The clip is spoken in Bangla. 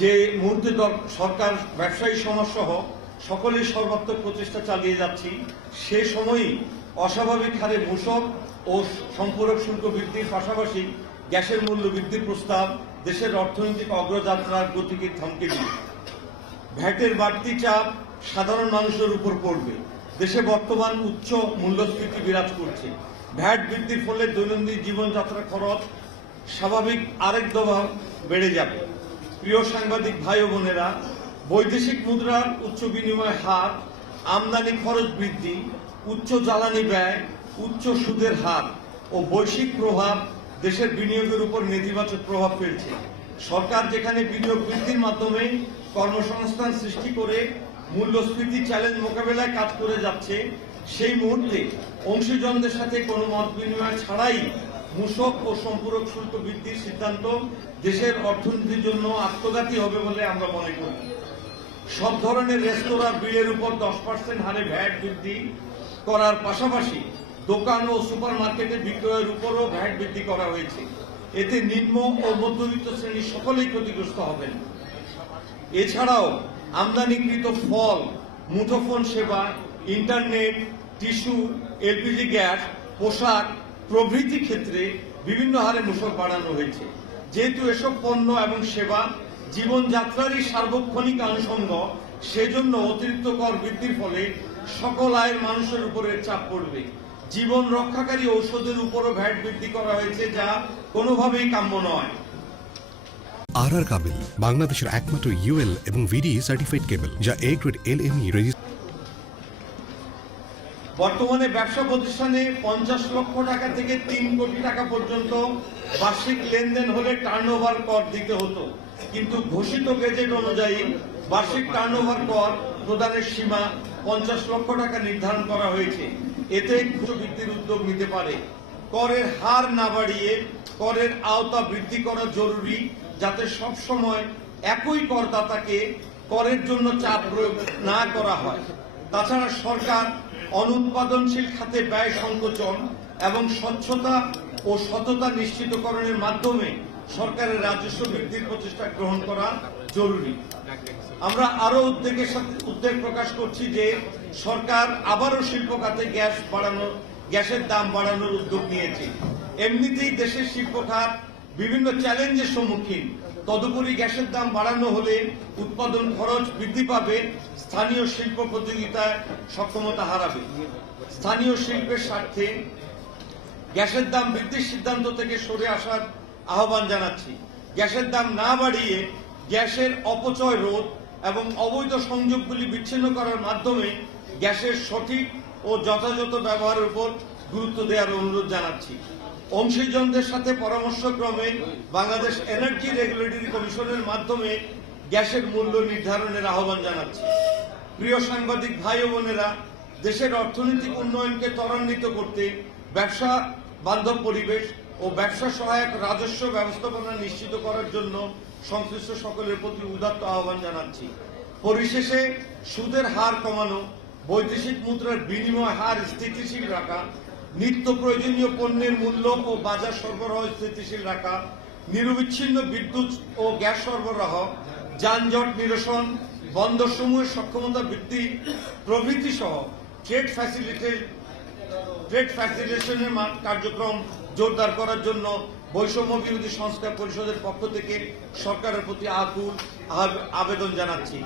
যে মুহূর্তে সরকার ব্যবসায়ী সমাজ সহ সকলেই সর্বাত্মক প্রচেষ্টা চালিয়ে যাচ্ছি, সে সময়ই অস্বাভাবিক হারে মূসক ও সম্পূরক শুল্ক বৃদ্ধির পাশাপাশি গ্যাসের মূল্য বৃদ্ধির প্রস্তাব দেশের অর্থনৈতিক অগ্রযাত্রার গতিকে থমকে দিবে। ভ্যাটের বাড়তি চাপ সাধারণ মানুষের উপর পড়বে। দেশে বর্তমান উচ্চ মূল্যস্ফীতি বিরাজ করছে। ভ্যাট বৃদ্ধির ফলে দৈনন্দিন জীবনযাত্রা খরচ স্বাভাবিক আরেক দফা বেড়ে যাবে। প্রিয় সাংবাদিক ভাই ও বোনেরা, বৈদেশিক মুদ্রার উচ্চ বিনিময় হার, আমদানি খরচ বৃদ্ধি, উচ্চ জ্বালানি ব্যয়, উচ্চ সুদের হার ও বৈশ্বিক প্রভাব দেশের বিনিয়োগের উপর নেতিবাচক প্রভাব ফেলছে। সরকার যেখানে বিনিয়োগ বৃদ্ধির মাধ্যমে কর্মসংস্থান সৃষ্টি করে মূল্যস্ফীতি চ্যালেঞ্জ মোকাবেলায় কাজ করে যাচ্ছে, সেই মুহূর্তে অংশীজনদের সাথে কোনো মত বিনিময় ছাড়াই মূসক ও সম্পূরক শুল্ক বৃদ্ধির সিদ্ধান্ত দেশের অর্থনীতির জন্য আত্মঘাতী হবে বলে আমরা মনে করি। সব ধরনের রেস্তোরাঁ বিলের উপর 10% হারে ভ্যাট বৃদ্ধি করার পাশাপাশি দোকান ও সুপার মার্কেটে বিক্রয়ের উপরও ভ্যাট বৃদ্ধি করা হয়েছে। এতে নিম্ন ও মধ্যবিত্ত শ্রেণীর সকলেই ক্ষতিগ্রস্ত হবেন। এছাড়াও আমদানিকৃত ফল, মুঠোফোন সেবা, ইন্টারনেট, টিস্যু, এলপিজি গ্যাস, পোশাক প্রভৃতি ক্ষেত্রে বিভিন্ন হারে মূসক বাড়ানো হয়েছে। যেহেতু এসব পণ্য এবং সেবা জীবনযাত্রারই সার্বক্ষণিক আনুষঙ্গ, সেজন্য অতিরিক্ত কর বৃদ্ধির ফলে সকল আয়ের মানুষের উপরে চাপ পড়বে। জীবন রক্ষাকারী ঔষধের উপরও ভ্যাট বৃদ্ধি করা হয়েছে, যা কোনোভাবেই কাম্য নয়। আর কাবেল বাংলাদেশের একমাত্র ইউএল এবং ভিডি সার্টিফাইড কেবল, যা এ গ্রেড এলএমই রেজিস্ট্রেশন। বর্তমানে ব্যবসা প্রতিষ্ঠানে 50 লক্ষ টাকা থেকে 3 কোটি টাকা পর্যন্ত বার্ষিক লেনদেন হলে টার্নওভার কর দিতে হতো, কিন্তু ঘোষিত গেজেট অনুযায়ী বার্ষিক টার্নওভার কর প্রদানের সীমা 50 লক্ষ টাকা নির্ধারণ করা হয়েছে। এতে বৃদ্ধির উদ্যোগ নিতে পারে। করের হার না বাড়িয়ে করের আওতা বৃদ্ধি করা জরুরি, যাতে সব সময় একই করদাতাকে করের জন্য চাপ প্রয়োগ না করা হয়। তাছাড়া সরকার অনুৎপাদনশীল খাতে ব্যয় সংকোচন এবং স্বচ্ছতা ও সততা নিশ্চিতকরণের মাধ্যমে সরকারের রাজস্ব বৃদ্ধির প্রচেষ্টা গ্রহণ করা জরুরি। আমরা আরো উদ্বেগ প্রকাশ করছি যে সরকার আবারও শিল্প খাতে গ্যাসের দাম বাড়ানোর উদ্যোগ নিয়েছে। এমনিতেই দেশের শিল্প খাত বিভিন্ন চ্যালেঞ্জের সম্মুখীন, তদুপরি গ্যাসের দাম বাড়ানো হলে উৎপাদন খরচ বৃদ্ধি পাবে, স্থানীয় শিল্প প্রতিযোগিতায় সক্ষমতা হারাবে। স্থানীয় শিল্পের স্বার্থে গ্যাসের দাম বৃদ্ধির সিদ্ধান্ত থেকে সরে আসার আহ্বান জানাচ্ছি। গ্যাসের দাম না বাড়িয়ে গ্যাসের অপচয় রোধ এবং অবৈধ সংযোগগুলি বিচ্ছিন্ন করার মাধ্যমে গ্যাসের সঠিক ও যথাযথ ব্যবহারের উপর গুরুত্ব দেওয়ার অনুরোধ জানাচ্ছি। অংশীজনদের সাথে পরামর্শক্রমে বাংলাদেশ এনার্জি রেগুলেটরি কমিশনের মাধ্যমে গ্যাসের মূল্য নির্ধারণের আহ্বান জানাচ্ছি। প্রিয় সাংবাদিক ভাই ও বোনেরা, দেশের অর্থনৈতিক উন্নয়নকে ত্বরান্বিত করতে ব্যবসা বান্ধব পরিবেশ ও ব্যবসা সহায়ক রাজস্ব ব্যবস্থাপনা নিশ্চিত করার জন্য সংশ্লিষ্ট সকলের প্রতি উদাত্ত আহ্বান জানাচ্ছি। পরিশেষে সুদের হার কমানো, বৈদেশিক মুদ্রার বিনিময় হার স্থিতিশীল রাখা, নিত্য প্রয়োজনীয় পণ্যের মূল্য ও বাজার সরবরাহ স্থিতিশীল রাখা, নিরবিচ্ছিন্ন বিদ্যুৎ ও গ্যাস সরবরাহ, যানজট নিরসন, বন্দরসমূহের সক্ষমতা বৃদ্ধি প্রভৃতি সহ ট্রেড ফ্যাসিলিটেশনের কার্যক্রম জোরদার করার জন্য বৈষম্য বিরোধী সংস্কার পরিষদের পক্ষ থেকে সরকারের প্রতি আকুল আবেদন জানাচ্ছি।